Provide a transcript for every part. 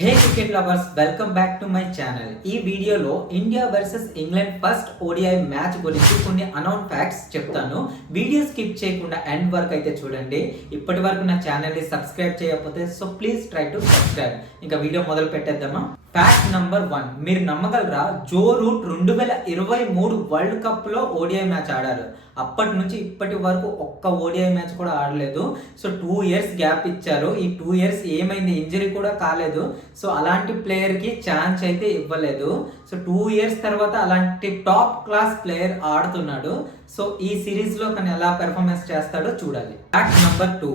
Hey cricket lovers, welcome back to my channel. ఈ వీడియోలో India versus England first ODI match గురించి కొన్ని unknown facts చెప్తాను. Video skip చేయకుండా ఎండ్ వరకు అయితే చూడండి. ఇప్పటి వరకు నా ఛానల్ని సబ్స్క్రైబ్ చేయకపోతే so please try to subscribe. ఇంకా వీడియో మొదలు పెట్టేద్దామా? ఫ్యాక్ట్ నంబర్ 1, మీరు నమ్మగలరా? జో రూట్ 2023 వరల్డ్ కప్లో ఓడిఐ మ్యాచ్ ఆడారు. అప్పటి నుంచి ఇప్పటి వరకు ఒక్క ఓడిఐ మ్యాచ్ కూడా ఆడలేదు. సో 2 ఇయర్స్ గ్యాప్ ఇచ్చారు. ఈ 2 ఇయర్స్ ఏమైంది, ఇంజరీ కూడా కాలేదు. సో అలాంటి ప్లేయర్కి ఛాన్స్ అయితే ఇవ్వలేదు. సో 2 ఇయర్స్ తర్వాత అలాంటి టాప్ క్లాస్ ప్లేయర్ ఆడుతున్నాడు. సో ఈ సిరీస్లో తను ఎలా పెర్ఫార్మెన్స్ చేస్తాడో చూడాలి. ఫ్యాక్ట్ నంబర్ 2,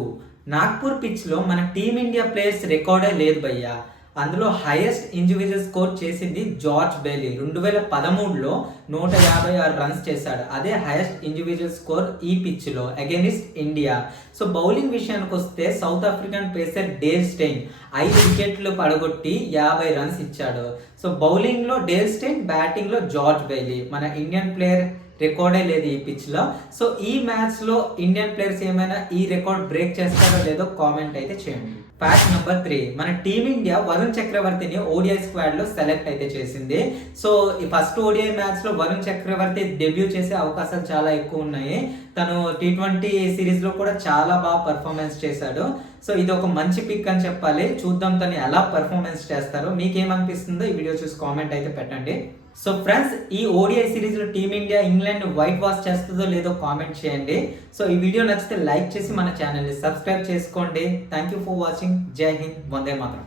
నాగ్పూర్ పిచ్లో మన టీమిండియా ప్లేయర్స్ రికార్డే లేదు భయ్యా. అందులో హైయెస్ట్ ఇండివిజువల్ స్కోర్ చేసింది జార్జ్ బెయిలీ. 2013లో 156 రన్స్ చేశాడు. అదే హైయెస్ట్ ఇండివిజువల్ స్కోర్ ఈ పిచ్లో అగైనిస్ట్ ఇండియా. సో బౌలింగ్ విషయానికి వస్తే South African pacer Dale Steyn 5 వికెట్లు పడగొట్టి 50 రన్స్ ఇచ్చాడు. సో బౌలింగ్లో డేల్ స్టెయిన్, బ్యాటింగ్లో జార్జ్ బెయిలీ. మన ఇండియన్ ప్లేయర్ రికార్డే లేదు ఈ పిచ్లో. సో ఈ మ్యాచ్లో ఇండియన్ ప్లేయర్స్ ఏమైనా ఈ రికార్డ్ బ్రేక్ చేస్తారో లేదో కామెంట్ అయితే చేయండి. ఫ్యాక్ట్ నెంబర్ 3, మన టీమిండియా వరుణ్ చక్రవర్తిని ఓడిఐ స్క్వాడ్ లో సెలెక్ట్ అయితే చేసింది. సో ఈ ఫస్ట్ ఓడిఐ మ్యాచ్ లో వరుణ్ చక్రవర్తి డెబ్యూ చేసే అవకాశాలు చాలా ఎక్కువ ఉన్నాయి. తను T20 సిరీస్ లో కూడా చాలా బాగా పర్ఫార్మెన్స్ చేశాడు. సో ఇది ఒక మంచి పిక్ అని చెప్పాలి. చూద్దాం తను ఎలా పర్ఫార్మెన్స్ చేస్తారో. మీకేమనిపిస్తుందో ఈ వీడియో చూసి కామెంట్ అయితే పెట్టండి. సో ఫ్రెండ్స్, ఈ ఓడిఐ సిరీస్ లో టీమిండియా ఇంగ్లాండ్ వైట్ వాష్ చేస్తుందో లేదో కామెంట్ చేయండి. సో ఈ వీడియో నచ్చితే లైక్ చేసి మన ఛానల్ని సబ్స్క్రైబ్ చేసుకోండి. Thank you for watching. జై హింద్, వందే మాతరం.